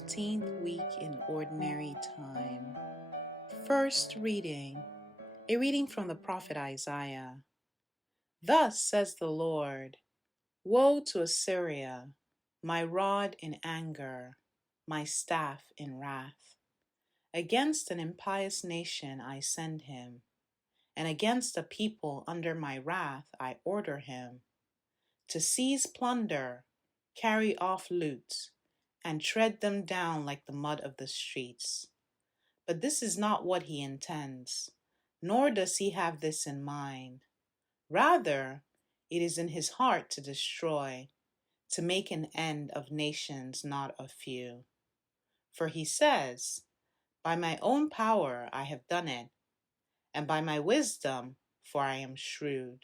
15th week in Ordinary Time. First reading, a reading from the prophet Isaiah. Thus says the Lord, Woe to Assyria, my rod in anger, my staff in wrath. Against an impious nation I send him, and against a people under my wrath I order him, to seize plunder, carry off loot, and tread them down like the mud of the streets. But this is not what he intends, nor does he have this in mind. Rather, it is in his heart to destroy, to make an end of nations, not of few. For he says, By my own power I have done it, and by my wisdom, for I am shrewd.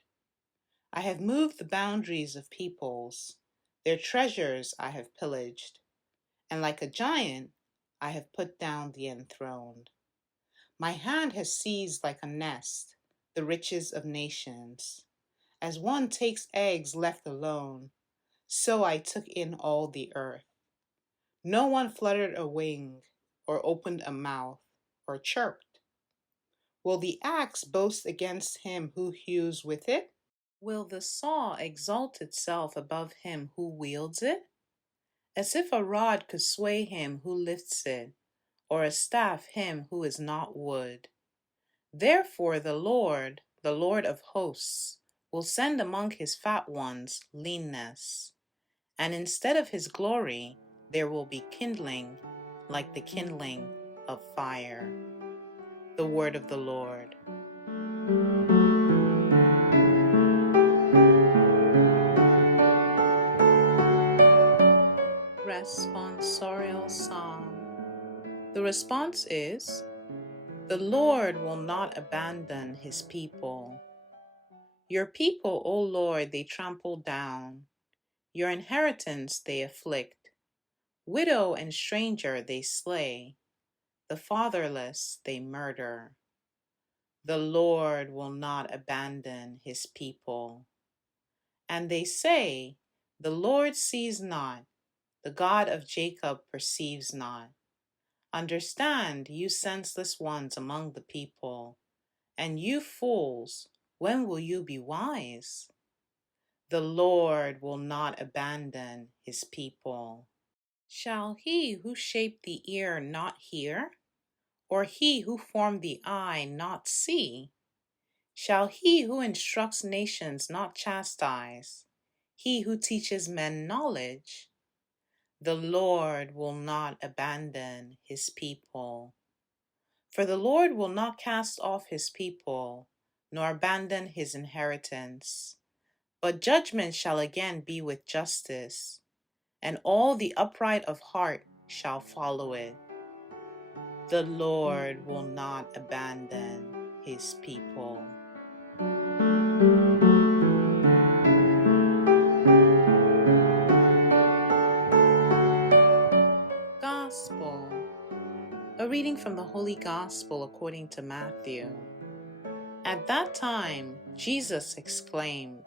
I have moved the boundaries of peoples, their treasures I have pillaged, and like a giant I have put down the enthroned. My hand has seized like a nest the riches of nations. As one takes eggs left alone, so I took in all the earth. No one fluttered a wing, or opened a mouth, or chirped. Will the axe boast against him who hews with it? Will the saw exalt itself above him who wields it? As if a rod could sway him who lifts it, or a staff him who is not wood. Therefore the Lord of hosts, will send among his fat ones leanness, and instead of his glory there will be kindling like the kindling of fire. The word of the Lord. Responsorial Psalm. The response is, The Lord will not abandon his people. Your people, O Lord, they trample down. Your inheritance they afflict. Widow and stranger they slay. The fatherless they murder. The Lord will not abandon his people. And they say, The Lord sees not, the God of Jacob perceives not. Understand, you senseless ones among the people, and you fools, when will you be wise? The Lord will not abandon his people. Shall he who shaped the ear not hear? Or he who formed the eye not see? Shall he who instructs nations not chastise? He who teaches men knowledge? The Lord will not abandon his people. For the Lord will not cast off his people, nor abandon his inheritance. But judgment shall again be with justice, and all the upright of heart shall follow it. The Lord will not abandon his people. Gospel. A reading from the Holy Gospel according to Matthew. At that time, Jesus exclaimed,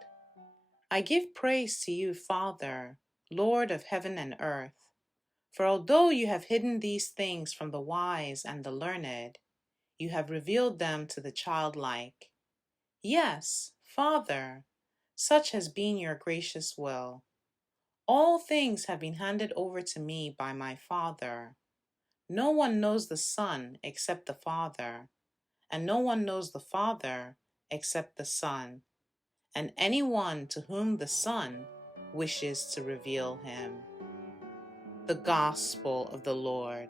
I give praise to you, Father, Lord of heaven and earth, for although you have hidden these things from the wise and the learned, you have revealed them to the childlike. Yes, Father, such has been your gracious will. All things have been handed over to me by my Father. No one knows the Son except the Father, and no one knows the Father except the Son, and anyone to whom the Son wishes to reveal him. The Gospel of the Lord.